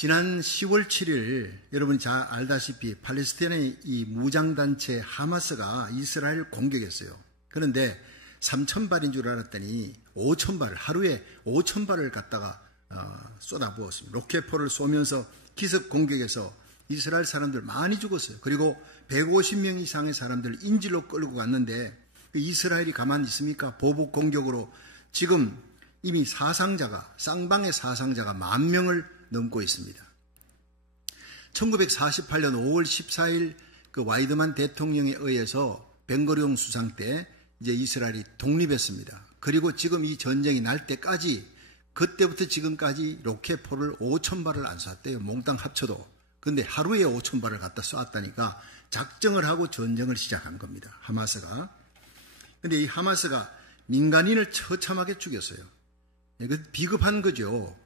지난 10월 7일 여러분이 잘 알다시피 팔레스타인의 이 무장단체 하마스가 이스라엘을 공격했어요. 그런데 3,000발인 줄 알았더니 5,000발, 하루에 5,000발을 갖다가 쏟아부었습니다. 로켓포를 쏘면서 기습 공격해서 이스라엘 사람들 많이 죽었어요. 그리고 150명 이상의 사람들을 인질로 끌고 갔는데 이스라엘이 가만히 있습니까? 보복 공격으로 지금 이미 쌍방의 사상자가 10,000명을 넘고 있습니다. 1948년 5월 14일 그 와이드만 대통령에 의해서 벵거리온 수상 때 이제 이스라엘이 독립했습니다. 그리고 지금 이 전쟁이 날 때까지 그때부터 지금까지 로켓포를 5,000발을 안 쐈대요. 몽땅 합쳐도. 근데 하루에 5,000발을 갖다 쐈다니까 작정을 하고 전쟁을 시작한 겁니다. 하마스가. 근데 이 하마스가 민간인을 처참하게 죽였어요. 비겁한 거죠.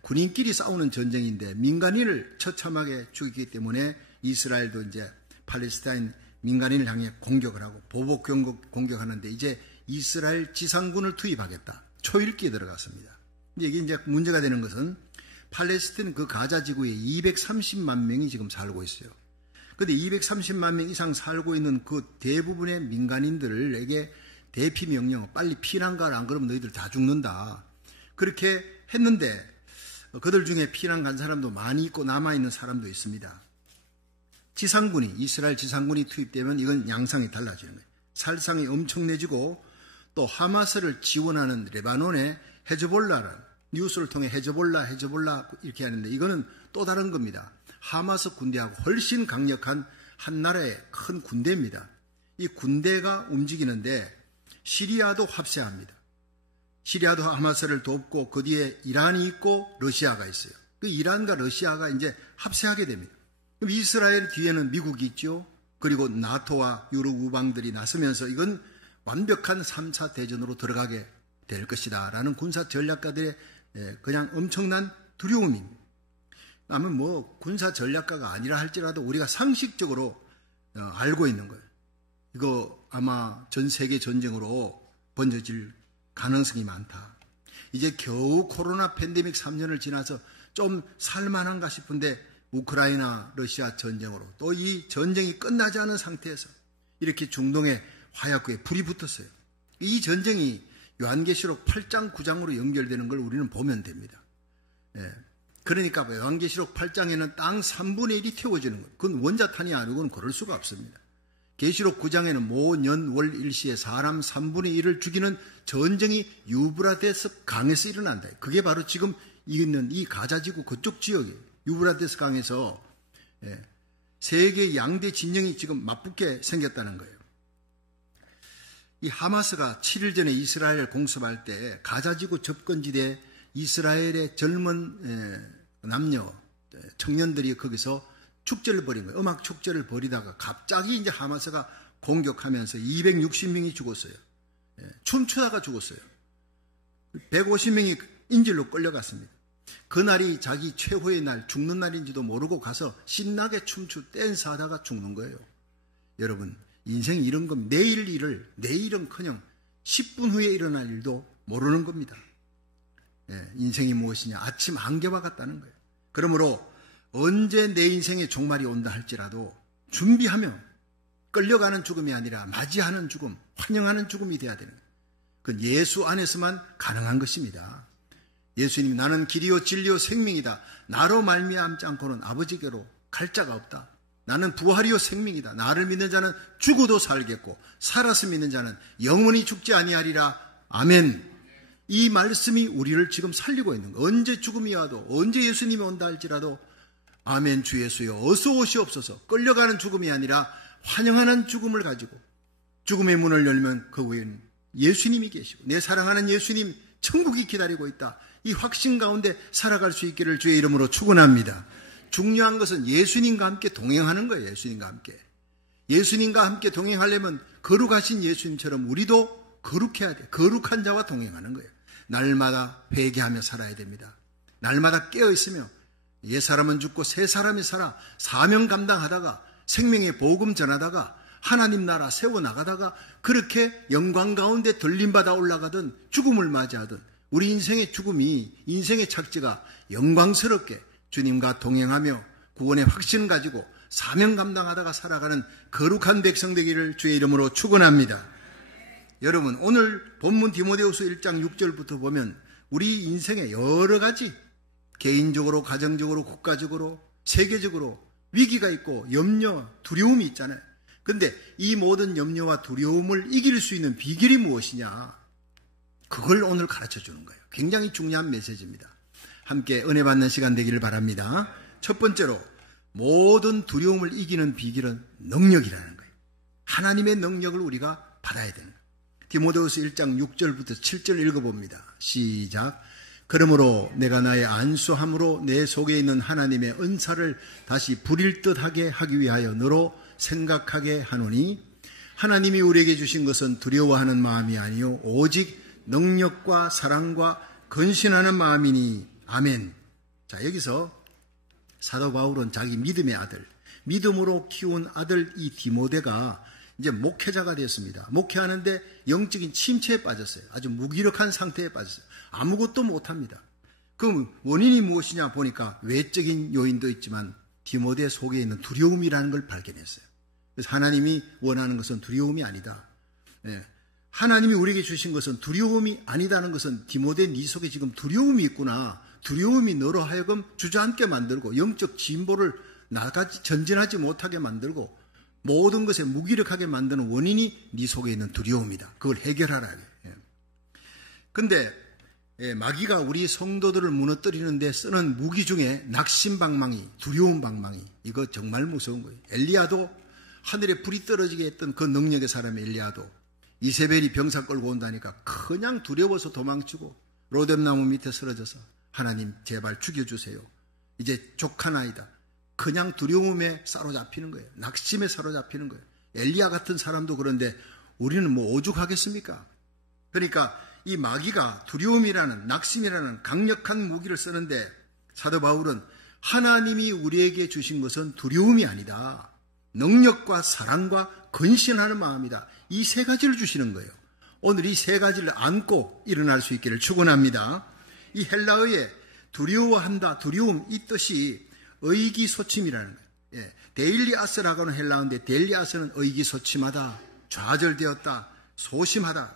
군인끼리 싸우는 전쟁인데 민간인을 처참하게 죽이기 때문에 이스라엘도 이제 팔레스타인 민간인을 향해 공격을 하고 보복 공격하는데 이제 이스라엘 지상군을 투입하겠다. 초읽기에 들어갔습니다. 이게 이제 문제가 되는 것은 팔레스타인 그 가자 지구에 230만 명이 지금 살고 있어요. 그런데 230만 명 이상 살고 있는 그 대부분의 민간인들에게 대피 명령, 빨리 피난 가라, 안 그러면 너희들 다 죽는다. 그렇게 했는데 그들 중에 피난 간 사람도 많이 있고 남아있는 사람도 있습니다. 이스라엘 지상군이 투입되면 이건 양상이 달라지는 거예요. 살상이 엄청내지고 또 하마스를 지원하는 레바논의 헤즈볼라라는 뉴스를 통해 헤즈볼라 이렇게 하는데 이거는 또 다른 겁니다. 하마스 군대하고 훨씬 강력한 한 나라의 큰 군대입니다. 이 군대가 움직이는데 시리아도 합세합니다. 시리아도 하마스를 돕고 그 뒤에 이란이 있고 러시아가 있어요. 그 이란과 러시아가 이제 합세하게 됩니다. 그럼 이스라엘 뒤에는 미국이 있죠. 그리고 나토와 유럽 우방들이 나서면서 이건 완벽한 3차 대전으로 들어가게 될 것이다 라는 군사 전략가들의 그냥 엄청난 두려움입니다. 아무튼 뭐 군사 전략가가 아니라 할지라도 우리가 상식적으로 알고 있는 거예요. 이거 아마 전 세계 전쟁으로 번져질 가능성이 많다. 이제 겨우 코로나 팬데믹 3년을 지나서 좀 살만한가 싶은데 우크라이나 러시아 전쟁으로 또 이 전쟁이 끝나지 않은 상태에서 이렇게 중동의 화약고에 불이 붙었어요. 이 전쟁이 요한계시록 8장 9장으로 연결되는 걸 우리는 보면 됩니다. 그러니까 요한계시록 8장에는 땅 3분의 1이 태워지는 거예요. 그건 원자탄이 아니고는 그럴 수가 없습니다. 계시록 9장에는 모, 년, 월, 일시에 사람 3분의 1을 죽이는 전쟁이 유브라데스 강에서 일어난다. 그게 바로 지금 있는 이 가자지구 그쪽 지역이에요. 유브라데스 강에서 세계 양대 진영이 지금 맞붙게 생겼다는 거예요. 이 하마스가 7일 전에 이스라엘을 공습할 때 가자지구 접근지대 이스라엘의 젊은 남녀, 청년들이 거기서 축제를 벌인 거예요. 음악 축제를 벌이다가 갑자기 이제 하마스가 공격하면서 260명이 죽었어요. 춤추다가 죽었어요. 150명이 인질로 끌려갔습니다. 그날이 자기 최후의 날, 죽는 날인지도 모르고 가서 신나게 댄스 하다가 죽는 거예요. 여러분, 인생이 이런 겁니다. 내일은커녕 10분 후에 일어날 일도 모르는 겁니다. 인생이 무엇이냐? 아침 안개와 같다는 거예요. 그러므로 언제 내 인생의 종말이 온다 할지라도 준비하며 끌려가는 죽음이 아니라 맞이하는 죽음, 환영하는 죽음이 돼야 되는 거예요. 그건 예수 안에서만 가능한 것입니다. 예수님이 나는 길이요 진리요 생명이다. 나로 말미암지 않고는 아버지께로 갈 자가 없다. 나는 부활이요 생명이다. 나를 믿는 자는 죽어도 살겠고 살아서 믿는 자는 영원히 죽지 아니하리라. 아멘. 이 말씀이 우리를 지금 살리고 있는 거예요. 언제 죽음이 와도 언제 예수님이 온다 할지라도 아멘 주 예수여 어서 오시옵소서. 끌려가는 죽음이 아니라 환영하는 죽음을 가지고 죽음의 문을 열면 그 위에는 예수님이 계시고 내 사랑하는 예수님 천국이 기다리고 있다. 이 확신 가운데 살아갈 수 있기를 주의 이름으로 축원합니다. 중요한 것은 예수님과 함께 동행하는 거예요. 예수님과 함께. 예수님과 함께 동행하려면 거룩하신 예수님처럼 우리도 거룩해야 돼. 거룩한 자와 동행하는 거예요. 날마다 회개하며 살아야 됩니다. 날마다 깨어있으며 옛사람은 죽고 새사람이 살아 사명 감당하다가 생명의 복음 전하다가 하나님 나라 세워나가다가 그렇게 영광 가운데 들림받아 올라가던 죽음을 맞이하던 우리 인생의 죽음이 인생의 착지가 영광스럽게 주님과 동행하며 구원의 확신 가지고 사명 감당하다가 살아가는 거룩한 백성 되기를 주의 이름으로 축원합니다. 여러분, 오늘 본문 디모데후서 1장 6절부터 보면 우리 인생에 여러 가지 개인적으로, 가정적으로, 국가적으로, 세계적으로 위기가 있고 염려, 두려움이 있잖아요. 근데 이 모든 염려와 두려움을 이길 수 있는 비결이 무엇이냐? 그걸 오늘 가르쳐 주는 거예요. 굉장히 중요한 메시지입니다. 함께 은혜 받는 시간 되기를 바랍니다. 첫 번째로 모든 두려움을 이기는 비결은 능력이라는 거예요. 하나님의 능력을 우리가 받아야 되는 거예요. 디모데후서 1장 6절부터 7절 읽어봅니다. 시작. 그러므로 내가 나의 안수함으로 내 속에 있는 하나님의 은사를 다시 부릴 듯하게 하기 위하여 너로 생각하게 하노니 하나님이 우리에게 주신 것은 두려워하는 마음이 아니요 오직 능력과 사랑과 근신하는 마음이니. 아멘. 자, 여기서 사도 바울은 자기 믿음의 아들, 믿음으로 키운 아들 이 디모데가 이제 목회자가 됐습니다. 목회하는데 영적인 침체에 빠졌어요. 아주 무기력한 상태에 빠졌어요. 아무것도 못합니다. 그럼 원인이 무엇이냐 보니까 외적인 요인도 있지만 디모데 속에 있는 두려움이라는 걸 발견했어요. 그래서 하나님이 원하는 것은 두려움이 아니다. 하나님이 우리에게 주신 것은 두려움이 아니다는 것은 디모데 네 속에 지금 두려움이 있구나. 두려움이 너로 하여금 주저앉게 만들고 영적 진보를 나가지 전진하지 못하게 만들고 모든 것에 무기력하게 만드는 원인이 네 속에 있는 두려움이다. 그걸 해결하라. 근데 마귀가 우리 성도들을 무너뜨리는 데 쓰는 무기 중에 낙심방망이, 두려움 방망이, 이거 정말 무서운 거예요. 엘리야도 하늘에 불이 떨어지게 했던 그 능력의 사람 엘리야도 이세벨이 병사 끌고 온다니까 그냥 두려워서 도망치고 로뎀나무 밑에 쓰러져서 하나님 제발 죽여주세요. 이제 족하나이다. 그냥 두려움에 사로잡히는 거예요. 낙심에 사로잡히는 거예요. 엘리야 같은 사람도 그런데 우리는 뭐 오죽하겠습니까? 그러니까 이 마귀가 두려움이라는 낙심이라는 강력한 무기를 쓰는데 사도 바울은 하나님이 우리에게 주신 것은 두려움이 아니다. 능력과 사랑과 근신하는 마음이다. 이 세 가지를 주시는 거예요. 오늘 이 세 가지를 안고 일어날 수 있기를 축원합니다. 이 헬라어에 두려워한다, 두려움 이 뜻이 의기소침이라는 거예요. 데일리아스라고 하는 헬라어인데 데일리아스는 의기소침하다, 좌절되었다, 소심하다.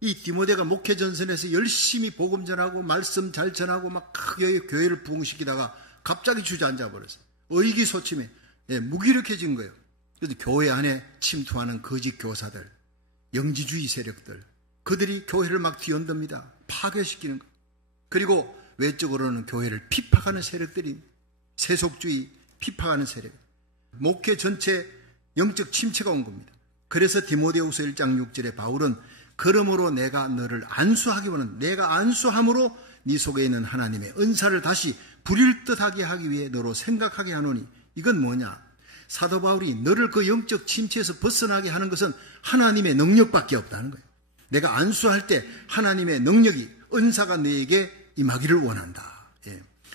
이 디모데가 목회 전선에서 열심히 복음 전하고 말씀 잘 전하고 막 크게 교회를 부흥시키다가 갑자기 주저앉아 버렸어요. 의기소침해, 무기력해진 거예요. 그래서 교회 안에 침투하는 거짓 교사들, 영지주의 세력들, 그들이 교회를 막 뒤흔듭니다. 파괴시키는 거예요. 그리고 외적으로는 교회를 핍박하는 세력들이 세속주의 핍박하는 세력, 목회 전체 영적 침체가 온 겁니다. 그래서 디모데후서 1장 6절에 바울은 그러므로 내가 너를 안수하기 원하는, 내가 안수함으로 네 속에 있는 하나님의 은사를 다시 부릴 듯하게 하기 위해 너로 생각하게 하노니. 이건 뭐냐? 사도 바울이 너를 그 영적 침체에서 벗어나게 하는 것은 하나님의 능력밖에 없다는 거예요. 내가 안수할 때 하나님의 능력이, 은사가 너에게 임하기를 원한다.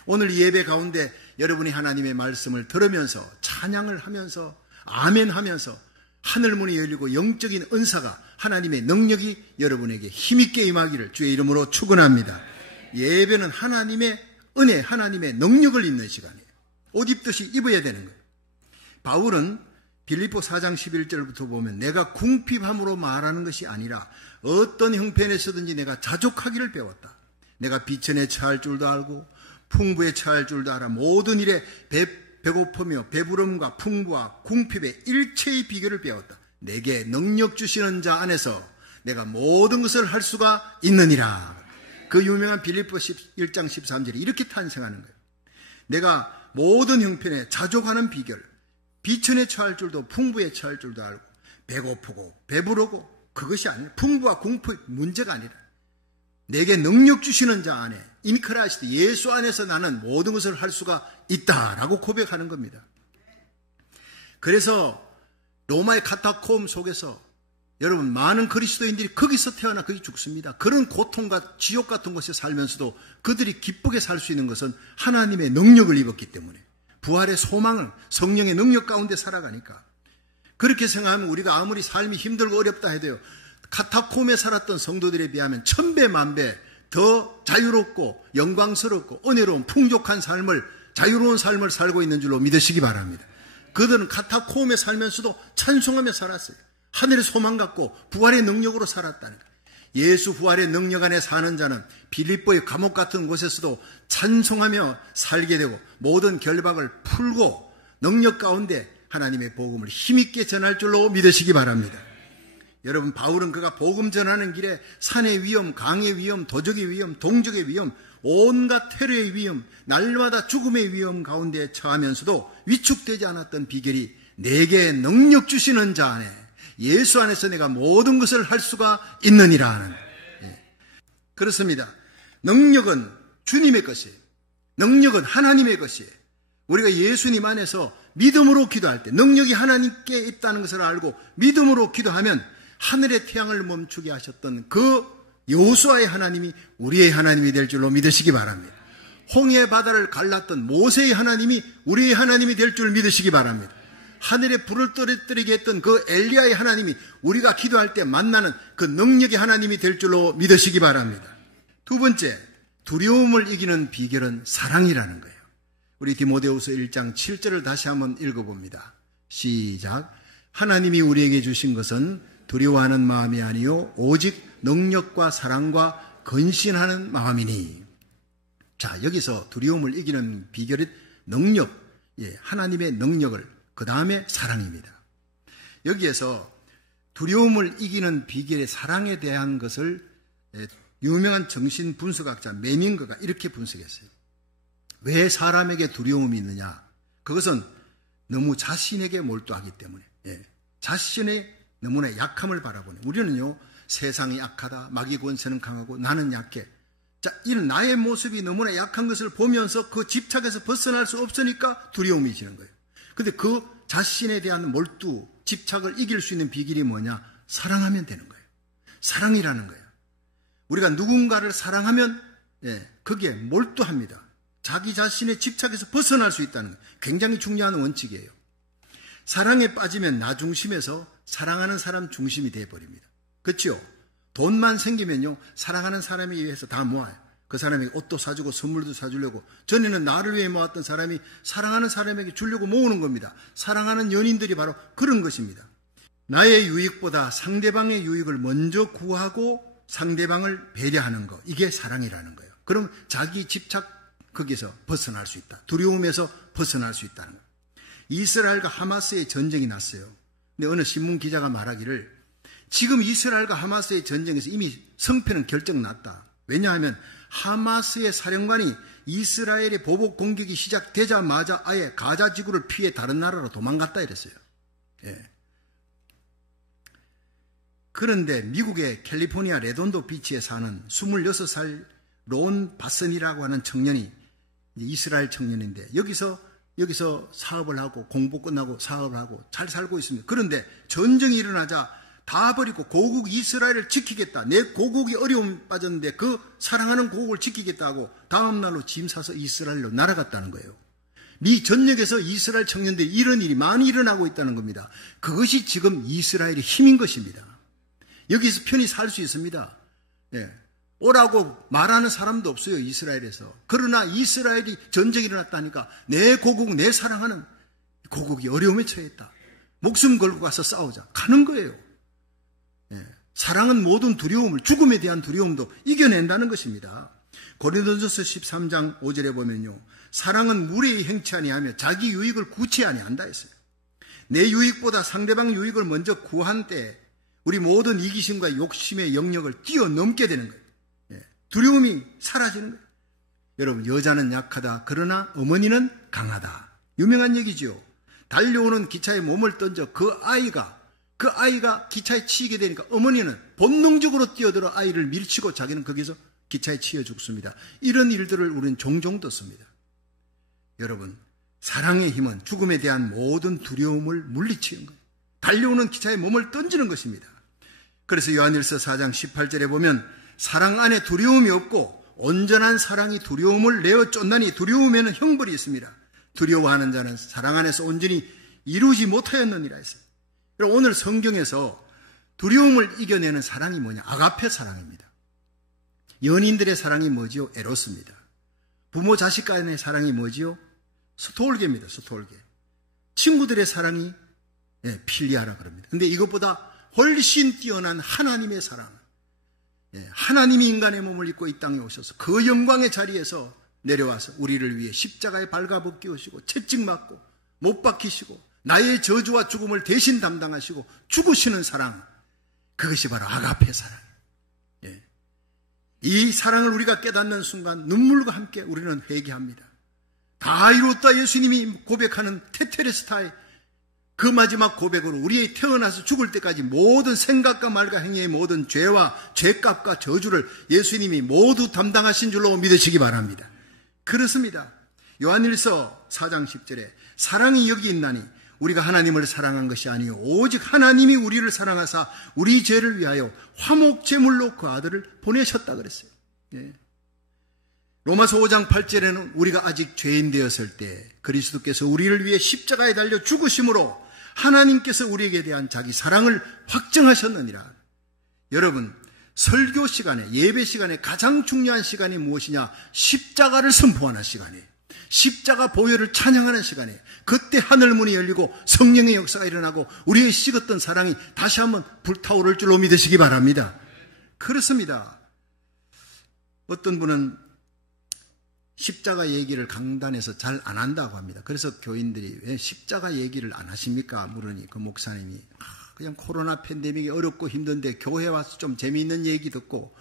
오늘 이 예배 가운데 여러분이 하나님의 말씀을 들으면서 찬양을 하면서 아멘 하면서 하늘문이 열리고 영적인 은사가, 하나님의 능력이 여러분에게 힘있게 임하기를 주의 이름으로 축원합니다. 예배는 하나님의 은혜, 하나님의 능력을 입는 시간이에요. 옷 입듯이 입어야 되는 거예요. 바울은 빌립보 4장 11절부터 보면 내가 궁핍함으로 말하는 것이 아니라 어떤 형편에서든지 내가 자족하기를 배웠다. 내가 비천에 처할 줄도 알고 풍부에 처할 줄도 알아. 모든 일에 배고프며 배부름과 풍부와 궁핍의 일체의 비결을 배웠다. 내게 능력 주시는 자 안에서 내가 모든 것을 할 수가 있느니라. 그 유명한 빌립보 1장 13절이 이렇게 탄생하는 거예요. 내가 모든 형편에 자족하는 비결, 비천에 처할 줄도 풍부에 처할 줄도 알고 배고프고 배부르고, 그것이 아니라 풍부와 궁핍 문제가 아니라 내게 능력 주시는 자 안에, 인크라이스트 예수 안에서 나는 모든 것을 할 수가 있다라고 고백하는 겁니다. 그래서 로마의 카타콤 속에서 여러분 많은 그리스도인들이 거기서 태어나 거기 죽습니다. 그런 고통과 지옥 같은 곳에 살면서도 그들이 기쁘게 살 수 있는 것은 하나님의 능력을 입었기 때문에, 부활의 소망을, 성령의 능력 가운데 살아가니까. 그렇게 생각하면 우리가 아무리 삶이 힘들고 어렵다 해도요, 카타콤에 살았던 성도들에 비하면 1000배 만배 더 자유롭고 영광스럽고 은혜로운 풍족한 삶을, 자유로운 삶을 살고 있는 줄로 믿으시기 바랍니다. 그들은 카타콤에 살면서도 찬송하며 살았어요. 하늘의 소망 갖고 부활의 능력으로 살았다니까. 예수 부활의 능력 안에 사는 자는 빌립보의 감옥 같은 곳에서도 찬송하며 살게 되고 모든 결박을 풀고 능력 가운데 하나님의 복음을 힘있게 전할 줄로 믿으시기 바랍니다. 여러분, 바울은 그가 복음 전하는 길에 산의 위험, 강의 위험, 도적의 위험, 동족의 위험, 온갖 테러의 위험, 날마다 죽음의 위험 가운데 처하면서도 위축되지 않았던 비결이 내게 능력 주시는 자 안에, 예수 안에서 내가 모든 것을 할 수가 있느니라 하는. 그렇습니다. 능력은 주님의 것이에요. 능력은 하나님의 것이에요. 우리가 예수님 안에서 믿음으로 기도할 때 능력이 하나님께 있다는 것을 알고 믿음으로 기도하면 하늘의 태양을 멈추게 하셨던 그 여호수아의 하나님이 우리의 하나님이 될 줄로 믿으시기 바랍니다. 홍해 바다를 갈랐던 모세의 하나님이 우리의 하나님이 될 줄 믿으시기 바랍니다. 하늘에 불을 떨어뜨리게 했던 그 엘리야의 하나님이 우리가 기도할 때 만나는 그 능력의 하나님이 될 줄로 믿으시기 바랍니다. 두 번째, 두려움을 이기는 비결은 사랑이라는 거예요. 우리 디모데후서 1장 7절을 다시 한번 읽어봅니다. 시작. 하나님이 우리에게 주신 것은 두려워하는 마음이 아니요 오직 능력과 사랑과 근신하는 마음이니. 자, 여기서 두려움을 이기는 비결은 능력, 하나님의 능력을, 그 다음에 사랑입니다. 여기에서 두려움을 이기는 비결의 사랑에 대한 것을 유명한 정신분석학자 메밍거가 이렇게 분석했어요. 왜 사람에게 두려움이 있느냐? 그것은 너무 자신에게 몰두하기 때문에, 자신의 너무나 약함을 바라보네. 우리는요, 세상이 약하다, 마귀 권세는 강하고 나는 약해. 자, 이런 나의 모습이 너무나 약한 것을 보면서 그 집착에서 벗어날 수 없으니까 두려움이 지는 거예요. 근데 그 자신에 대한 몰두, 집착을 이길 수 있는 비결이 뭐냐? 사랑하면 되는 거예요. 사랑이라는 거예요. 우리가 누군가를 사랑하면 거기에 몰두합니다. 자기 자신의 집착에서 벗어날 수 있다는 거예요. 굉장히 중요한 원칙이에요. 사랑에 빠지면 나 중심에서 사랑하는 사람 중심이 되어버립니다. 그렇죠? 돈만 생기면요, 사랑하는 사람에 의해서 다 모아요. 그 사람에게 옷도 사주고 선물도 사주려고. 전에는 나를 위해 모았던 사람이 사랑하는 사람에게 주려고 모으는 겁니다. 사랑하는 연인들이 바로 그런 것입니다. 나의 유익보다 상대방의 유익을 먼저 구하고 상대방을 배려하는 것, 이게 사랑이라는 거예요. 그럼 자기 집착 거기서 벗어날 수 있다. 두려움에서 벗어날 수 있다는 거예요. 이스라엘과 하마스의 전쟁이 났어요. 근데 어느 신문 기자가 말하기를 지금 이스라엘과 하마스의 전쟁에서 이미 성패는 결정났다. 왜냐하면 하마스의 사령관이 이스라엘의 보복 공격이 시작되자마자 아예 가자 지구를 피해 다른 나라로 도망갔다 이랬어요. 그런데 미국의 캘리포니아 레돈도 비치에 사는 26살 론 바슨이라고 하는 청년이 이스라엘 청년인데 여기서 사업을 하고 공부 끝나고 사업을 하고 잘 살고 있습니다. 그런데 전쟁이 일어나자 다 버리고 고국 이스라엘을 지키겠다. 내 고국이 어려움 빠졌는데 그 사랑하는 고국을 지키겠다고 다음 날로 짐 싸서 이스라엘로 날아갔다는 거예요. 미 전역에서 이스라엘 청년들이 이런 일이 많이 일어나고 있다는 겁니다. 그것이 지금 이스라엘의 힘인 것입니다. 여기서 편히 살 수 있습니다. 오라고 말하는 사람도 없어요, 이스라엘에서. 그러나 이스라엘이 전쟁이 일어났다니까 내 고국, 내 사랑하는 고국이 어려움에 처했다. 목숨 걸고 가서 싸우자. 가는 거예요. 사랑은 모든 두려움을, 죽음에 대한 두려움도 이겨낸다는 것입니다. 고린도전서 13장 5절에 보면요, 사랑은 무례히 행치 아니하며 자기 유익을 구치 아니한다 했어요. 내 유익보다 상대방 유익을 먼저 구한 때 우리 모든 이기심과 욕심의 영역을 뛰어넘게 되는 거예요. 두려움이 사라지는 거예요. 여러분, 여자는 약하다. 그러나 어머니는 강하다. 유명한 얘기죠. 달려오는 기차에 몸을 던져 그 아이가 기차에 치이게 되니까 어머니는 본능적으로 뛰어들어 아이를 밀치고 자기는 거기서 기차에 치여 죽습니다. 이런 일들을 우리는 종종 듣습니다. 여러분, 사랑의 힘은 죽음에 대한 모든 두려움을 물리치는 거예요. 달려오는 기차에 몸을 던지는 것입니다. 그래서 요한일서 4장 18절에 보면 사랑 안에 두려움이 없고 온전한 사랑이 두려움을 내어 쫓나니 두려움에는 형벌이 있습니다. 두려워하는 자는 사랑 안에서 온전히 이루지 못하였느니라 했어요. 오늘 성경에서 두려움을 이겨내는 사랑이 뭐냐? 아가페 사랑입니다. 연인들의 사랑이 뭐지요? 에로스입니다. 부모 자식 간의 사랑이 뭐지요? 스톨게입니다. 스톨게. 친구들의 사랑이 필리아라 그럽니다. 근데 이것보다 훨씬 뛰어난 하나님의 사랑, 하나님이 인간의 몸을 입고 이 땅에 오셔서 그 영광의 자리에서 내려와서 우리를 위해 십자가에 발가벗기우시고 채찍 맞고 못 박히시고 나의 저주와 죽음을 대신 담당하시고 죽으시는 사랑, 그것이 바로 아가페 사랑. 이 사랑을 우리가 깨닫는 순간 눈물과 함께 우리는 회개합니다. 다 이뤘다 예수님이 고백하는 테테레스타의 그 마지막 고백으로 우리의 태어나서 죽을 때까지 모든 생각과 말과 행위의 모든 죄와 죄값과 저주를 예수님이 모두 담당하신 줄로 믿으시기 바랍니다. 그렇습니다. 요한일서 4장 10절에 사랑이 여기 있나니 우리가 하나님을 사랑한 것이 아니요 오직 하나님이 우리를 사랑하사 우리 죄를 위하여 화목제물로 그 아들을 보내셨다 그랬어요. 로마서 5장 8절에는 우리가 아직 죄인 되었을 때 그리스도께서 우리를 위해 십자가에 달려 죽으심으로 하나님께서 우리에게 대한 자기 사랑을 확증하셨느니라. 여러분, 설교 시간에, 예배 시간에 가장 중요한 시간이 무엇이냐? 십자가를 선포하는 시간이에요. 십자가 보혈을 찬양하는 시간에 그때 하늘문이 열리고 성령의 역사가 일어나고 우리의 식었던 사랑이 다시 한번 불타오를 줄로 믿으시기 바랍니다. 그렇습니다. 어떤 분은 십자가 얘기를 강단에서 잘 안 한다고 합니다. 그래서 교인들이 왜 십자가 얘기를 안 하십니까? 물으니 그 목사님이 그냥 코로나 팬데믹이 어렵고 힘든데 교회 와서 좀 재미있는 얘기 듣고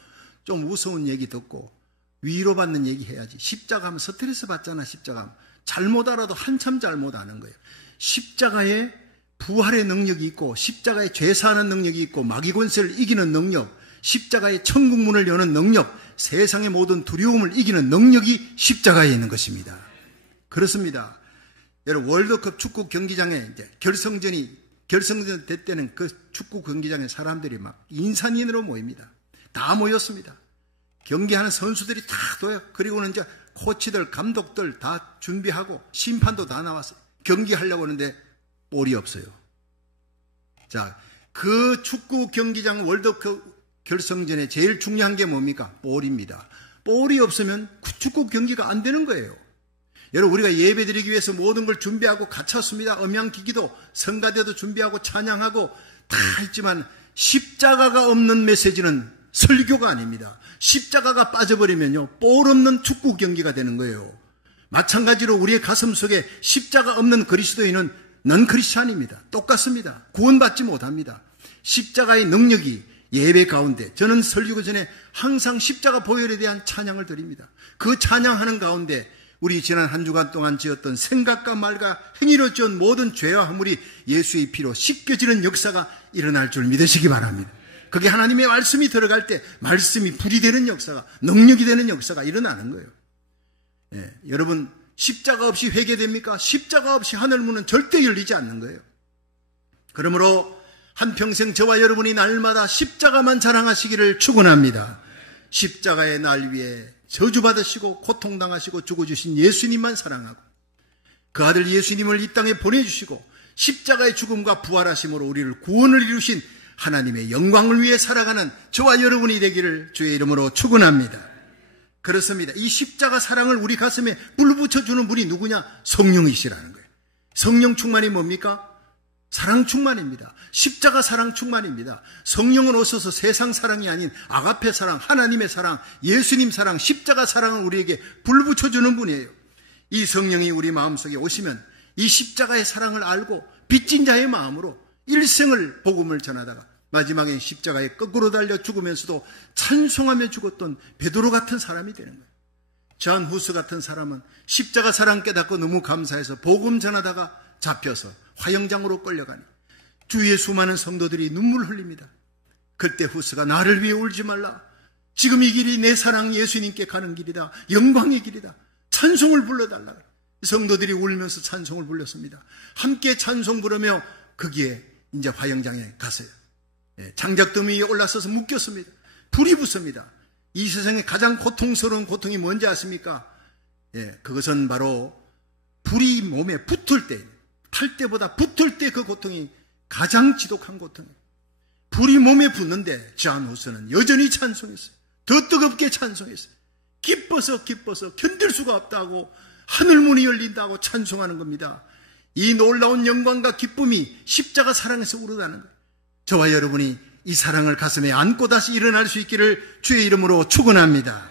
좀 무서운 얘기 듣고 위로받는 얘기 해야지. 십자가 하면 스트레스 받잖아. 십자가 하면. 잘못 알아도 한참 잘못 아는 거예요. 십자가에 부활의 능력이 있고 십자가에 죄사하는 능력이 있고 마귀 권세를 이기는 능력, 십자가의 천국문을 여는 능력, 세상의 모든 두려움을 이기는 능력이 십자가에 있는 것입니다. 그렇습니다. 여러분, 월드컵 축구 경기장에 이제 결승전 될 때는 그 축구 경기장에 사람들이 막 인산인으로 모입니다. 다 모였습니다. 경기하는 선수들이 다 도요. 그리고는 이제 코치들, 감독들 다 준비하고 심판도 다 나왔어요. 경기하려고 하는데 볼이 없어요. 자, 그 축구 경기장 월드컵 결승전에 제일 중요한 게 뭡니까? 볼입니다. 볼이 없으면 축구 경기가 안 되는 거예요. 여러분, 우리가 예배 드리기 위해서 모든 걸 준비하고 갖췄습니다. 음향기기도, 성가대도 준비하고 찬양하고 다 했지만 십자가가 없는 메시지는 설교가 아닙니다. 십자가가 빠져버리면요, 볼 없는 축구 경기가 되는 거예요. 마찬가지로 우리의 가슴 속에 십자가 없는 그리스도인은 넌 크리스찬입니다. 똑같습니다. 구원받지 못합니다. 십자가의 능력이 예배 가운데, 저는 설교 전에 항상 십자가 보혈에 대한 찬양을 드립니다. 그 찬양하는 가운데 우리 지난 한 주간 동안 지었던 생각과 말과 행위로 지은 모든 죄와 허물이 예수의 피로 씻겨지는 역사가 일어날 줄 믿으시기 바랍니다. 그게 하나님의 말씀이 들어갈 때 말씀이 불이 되는 역사가, 능력이 되는 역사가 일어나는 거예요. 여러분, 십자가 없이 회개됩니까? 십자가 없이 하늘문은 절대 열리지 않는 거예요. 그러므로 한평생 저와 여러분이 날마다 십자가만 자랑하시기를 축원합니다. 십자가의 날 위에 저주받으시고 고통당하시고 죽어주신 예수님만 사랑하고 그 아들 예수님을 이 땅에 보내주시고 십자가의 죽음과 부활하심으로 우리를 구원을 이루신 하나님의 영광을 위해 살아가는 저와 여러분이 되기를 주의 이름으로 축원합니다. 그렇습니다. 이 십자가 사랑을 우리 가슴에 불붙여주는 분이 누구냐? 성령이시라는 거예요. 성령 충만이 뭡니까? 사랑 충만입니다. 십자가 사랑 충만입니다. 성령은 오셔서 세상 사랑이 아닌 아가페 사랑, 하나님의 사랑, 예수님 사랑, 십자가 사랑을 우리에게 불붙여주는 분이에요. 이 성령이 우리 마음속에 오시면 이 십자가의 사랑을 알고 빚진 자의 마음으로 일생을 복음을 전하다가 마지막엔 십자가에 거꾸로 달려 죽으면서도 찬송하며 죽었던 베드로 같은 사람이 되는 거예요. 존 후스 같은 사람은 십자가 사랑 깨닫고 너무 감사해서 복음 전하다가 잡혀서 화형장으로 끌려가니 주위의 수많은 성도들이 눈물 흘립니다. 그때 후스가 나를 위해 울지 말라. 지금 이 길이 내 사랑 예수님께 가는 길이다. 영광의 길이다. 찬송을 불러달라. 성도들이 울면서 찬송을 불렀습니다. 함께 찬송 부르며 거기에 이제 화형장에 갔어요. 장작더미 위에 올라서서 묶였습니다. 불이 붙습니다. 이 세상에 가장 고통스러운 고통이 뭔지 아십니까? 그것은 바로 불이 몸에 붙을 때, 탈 때보다 붙을 때 그 고통이 가장 지독한 고통이에요. 불이 몸에 붙는데 존 후스는 여전히 찬송했어요. 더 뜨겁게 찬송했어요. 기뻐서 견딜 수가 없다고, 하늘문이 열린다고 찬송하는 겁니다. 이 놀라운 영광과 기쁨이 십자가 사랑에서 우러나는 거예요. 저와 여러분이 이 사랑을 가슴에 안고 다시 일어날 수 있기를 주의 이름으로 축원합니다.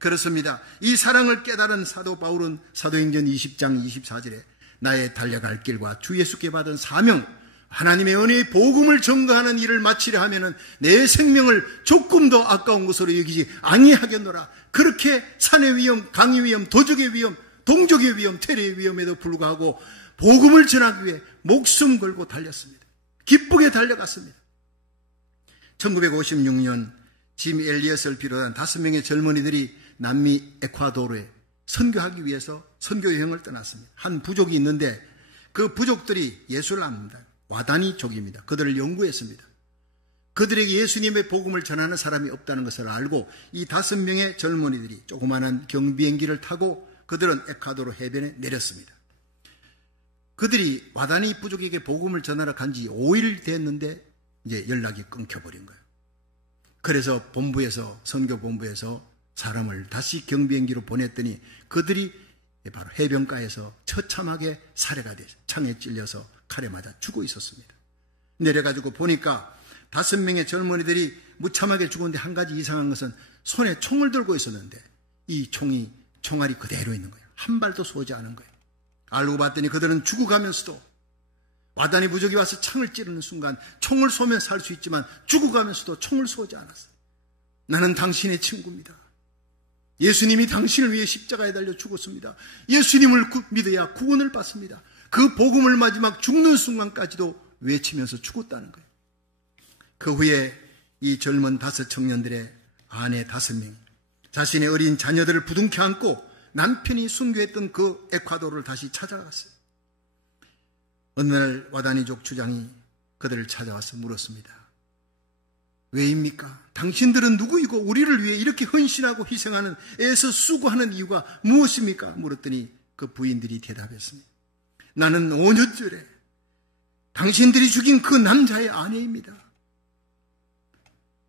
그렇습니다. 이 사랑을 깨달은 사도 바울은 사도행전 20장 24절에 나의 달려갈 길과 주 예수께 받은 사명, 하나님의 은혜의 복음을 전거하는 일을 마치려 하면은 내 생명을 조금 더 아까운 것으로 여기지 아니하겠노라. 그렇게 산의 위험, 강의 위험, 도적의 위험, 동족의 위험, 테러의 위험에도 불구하고 복음을 전하기 위해 목숨 걸고 달렸습니다. 기쁘게 달려갔습니다. 1956년 짐 엘리엇을 비롯한 5명의 젊은이들이 남미 에콰도르에 선교하기 위해서 선교 여행을 떠났습니다. 한 부족이 있는데 그 부족들이 예수를 압니다. 와다니족입니다. 그들을 연구했습니다. 그들에게 예수님의 복음을 전하는 사람이 없다는 것을 알고 이 5명의 젊은이들이 조그마한 경비행기를 타고 그들은 에콰도르 해변에 내렸습니다. 그들이 와다니 부족에게 복음을 전하러 간 지 5일 됐는데 이제 연락이 끊겨버린 거예요. 그래서 선교본부에서 사람을 다시 경비행기로 보냈더니 그들이 바로 해변가에서 처참하게 살해가 돼서 창에 찔려서 칼에 맞아 죽어 있었습니다. 내려가지고 보니까 5명의 젊은이들이 무참하게 죽었는데 한 가지 이상한 것은 손에 총을 들고 있었는데 이 총알이 그대로 있는 거예요. 한 발도 쏘지 않은 거예요. 알고 봤더니 그들은 죽어가면서도 와다니 부족이 와서 창을 찌르는 순간 총을 쏘면 살 수 있지만 죽어가면서도 총을 쏘지 않았어요. 나는 당신의 친구입니다. 예수님이 당신을 위해 십자가에 달려 죽었습니다. 예수님을 믿어야 구원을 받습니다. 그 복음을 마지막 죽는 순간까지도 외치면서 죽었다는 거예요. 그 후에 이 젊은 5 청년들의 아내 5명이 자신의 어린 자녀들을 부둥켜 안고 남편이 순교했던 그 에콰도르를 다시 찾아갔어요. 어느 날 와다니족 주장이 그들을 찾아와서 물었습니다. 왜입니까? 당신들은 누구이고 우리를 위해 이렇게 헌신하고 희생하는, 애써 수고하는 이유가 무엇입니까? 물었더니 그 부인들이 대답했습니다. 나는 5년 전에 당신들이 죽인 그 남자의 아내입니다.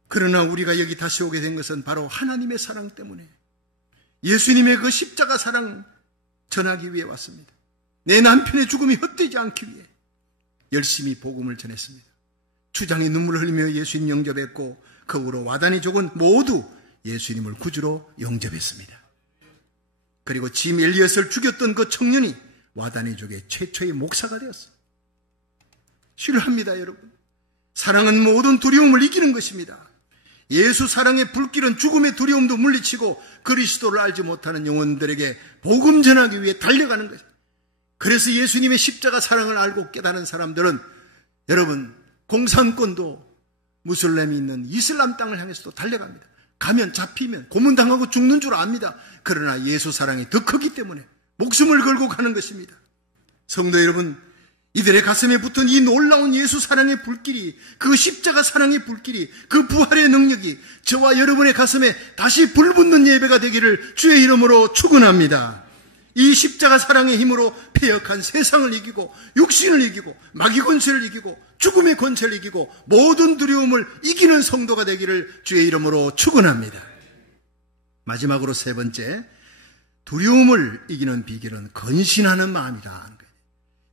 그러나 우리가 여기 다시 오게 된 것은 바로 하나님의 사랑 때문에 예수님의 그 십자가 사랑 전하기 위해 왔습니다. 내 남편의 죽음이 헛되지 않기 위해 열심히 복음을 전했습니다. 주장이 눈물을 흘리며 예수님 영접했고 그 후로 와다니족은 모두 예수님을 구주로 영접했습니다. 그리고 짐 엘리엇을 죽였던 그 청년이 와다니족의 최초의 목사가 되었습니다. 싫어합니다, 여러분. 사랑은 모든 두려움을 이기는 것입니다. 예수 사랑의 불길은 죽음의 두려움도 물리치고 그리스도를 알지 못하는 영혼들에게 복음 전하기 위해 달려가는 것입니다. 그래서 예수님의 십자가 사랑을 알고 깨달은 사람들은 여러분 공산권도 무슬림이 있는 이슬람 땅을 향해서도 달려갑니다. 가면 잡히면 고문당하고 죽는 줄 압니다. 그러나 예수 사랑이 더 크기 때문에 목숨을 걸고 가는 것입니다. 성도 여러분, 이들의 가슴에 붙은 이 놀라운 예수 사랑의 불길이, 그 십자가 사랑의 불길이, 그 부활의 능력이 저와 여러분의 가슴에 다시 불붙는 예배가 되기를 주의 이름으로 축원합니다. 이 십자가 사랑의 힘으로 패역한 세상을 이기고 육신을 이기고 마귀 권세를 이기고 죽음의 권세를 이기고 모든 두려움을 이기는 성도가 되기를 주의 이름으로 축원합니다. 마지막으로 3번째, 두려움을 이기는 비결은 건신하는 마음이다.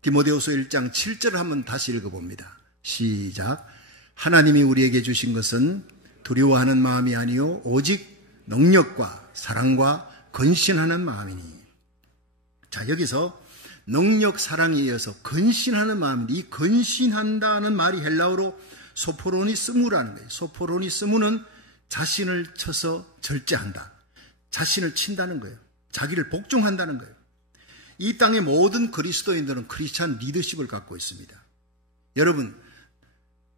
디모데후서 1장 7절을 한번 다시 읽어봅니다. 시작. 하나님이 우리에게 주신 것은 두려워하는 마음이 아니요 오직 능력과 사랑과 건신하는 마음이니. 자, 여기서 능력, 사랑에 이어서 건신하는 마음인데, 이 건신한다는 말이 헬라어로 소포로니스무라는 거예요. 소포로니스무는 자신을 쳐서 절제한다, 자신을 친다는 거예요. 자기를 복종한다는 거예요. 이 땅의 모든 그리스도인들은 크리스찬 리더십을 갖고 있습니다. 여러분,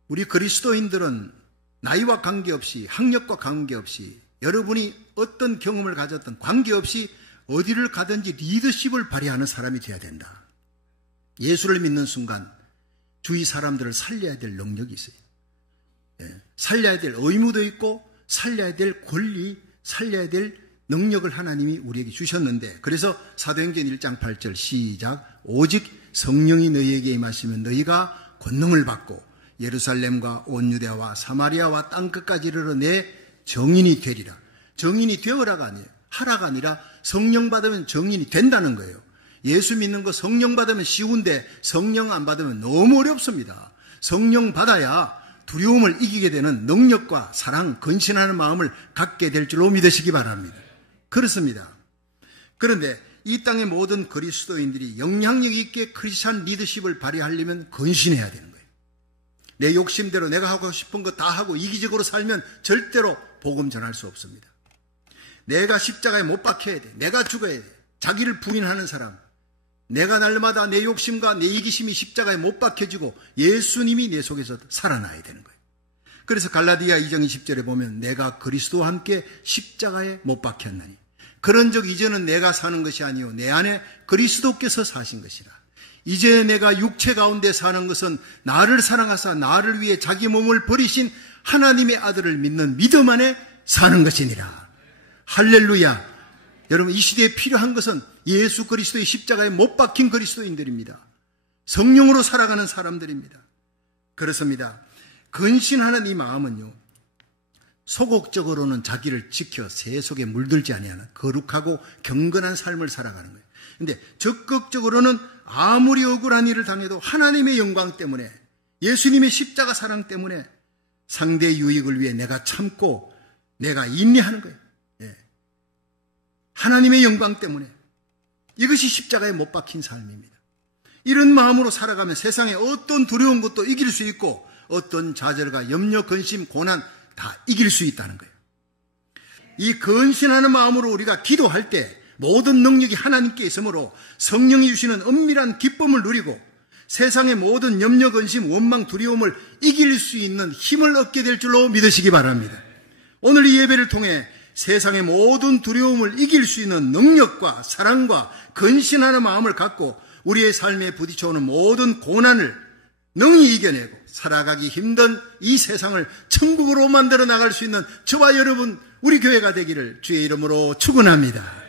우리 그리스도인들은 나이와 관계없이, 학력과 관계없이, 여러분이 어떤 경험을 가졌든 관계없이 어디를 가든지 리더십을 발휘하는 사람이 되어야 된다. 예수를 믿는 순간 주위 사람들을 살려야 될 능력이 있어요. 살려야 될 의무도 있고 살려야 될 권리, 살려야 될 능력을 하나님이 우리에게 주셨는데, 그래서 사도행전 1장 8절 시작. 오직 성령이 너희에게 임하시면 너희가 권능을 받고 예루살렘과 온 유대와 사마리아와 땅끝까지 이르러 내 정인이 되리라. 정인이 되어라가 아니에요. 하라가 아니라 성령 받으면 정인이 된다는 거예요. 예수 믿는 거 성령 받으면 쉬운데 성령 안 받으면 너무 어렵습니다. 성령 받아야 두려움을 이기게 되는 능력과 사랑, 근신하는 마음을 갖게 될 줄로 믿으시기 바랍니다. 그렇습니다. 그런데 이 땅의 모든 그리스도인들이 영향력 있게 크리스찬 리더십을 발휘하려면 근신해야 되는 거예요. 내 욕심대로 내가 하고 싶은 거 다 하고 이기적으로 살면 절대로 복음 전할 수 없습니다. 내가 십자가에 못 박혀야 돼. 내가 죽어야 돼. 자기를 부인하는 사람, 내가 날마다 내 욕심과 내 이기심이 십자가에 못 박혀지고 예수님이 내 속에서 살아나야 되는 거예요. 그래서 갈라디아 2장 20절에 보면 내가 그리스도와 함께 십자가에 못 박혔나니 그런 적 이제는 내가 사는 것이 아니요 내 안에 그리스도께서 사신 것이라. 이제 내가 육체 가운데 사는 것은 나를 사랑하사 나를 위해 자기 몸을 버리신 하나님의 아들을 믿는 믿음 안에 사는 것이니라. 할렐루야. 여러분, 이 시대에 필요한 것은 예수 그리스도의 십자가에 못 박힌 그리스도인들입니다. 성령으로 살아가는 사람들입니다. 그렇습니다. 근신하는 이 마음은요, 소극적으로는 자기를 지켜 세속에 물들지 아니하는 거룩하고 경건한 삶을 살아가는 거예요. 그런데 적극적으로는 아무리 억울한 일을 당해도 하나님의 영광 때문에, 예수님의 십자가 사랑 때문에 상대 유익을 위해 내가 참고 내가 인내하는 거예요. 하나님의 영광 때문에. 이것이 십자가에 못 박힌 삶입니다. 이런 마음으로 살아가면 세상에 어떤 두려운 것도 이길 수 있고 어떤 좌절과 염려, 근심, 고난 다 이길 수 있다는 거예요. 이 근신하는 마음으로 우리가 기도할 때 모든 능력이 하나님께 있으므로 성령이 주시는 은밀한 기쁨을 누리고 세상의 모든 염려, 근심, 원망, 두려움을 이길 수 있는 힘을 얻게 될 줄로 믿으시기 바랍니다. 오늘 이 예배를 통해 세상의 모든 두려움을 이길 수 있는 능력과 사랑과 근신하는 마음을 갖고 우리의 삶에 부딪혀오는 모든 고난을 능히 이겨내고 살아가기 힘든 이 세상을 천국으로 만들어 나갈 수 있는 저와 여러분, 우리 교회가 되기를 주의 이름으로 축원합니다.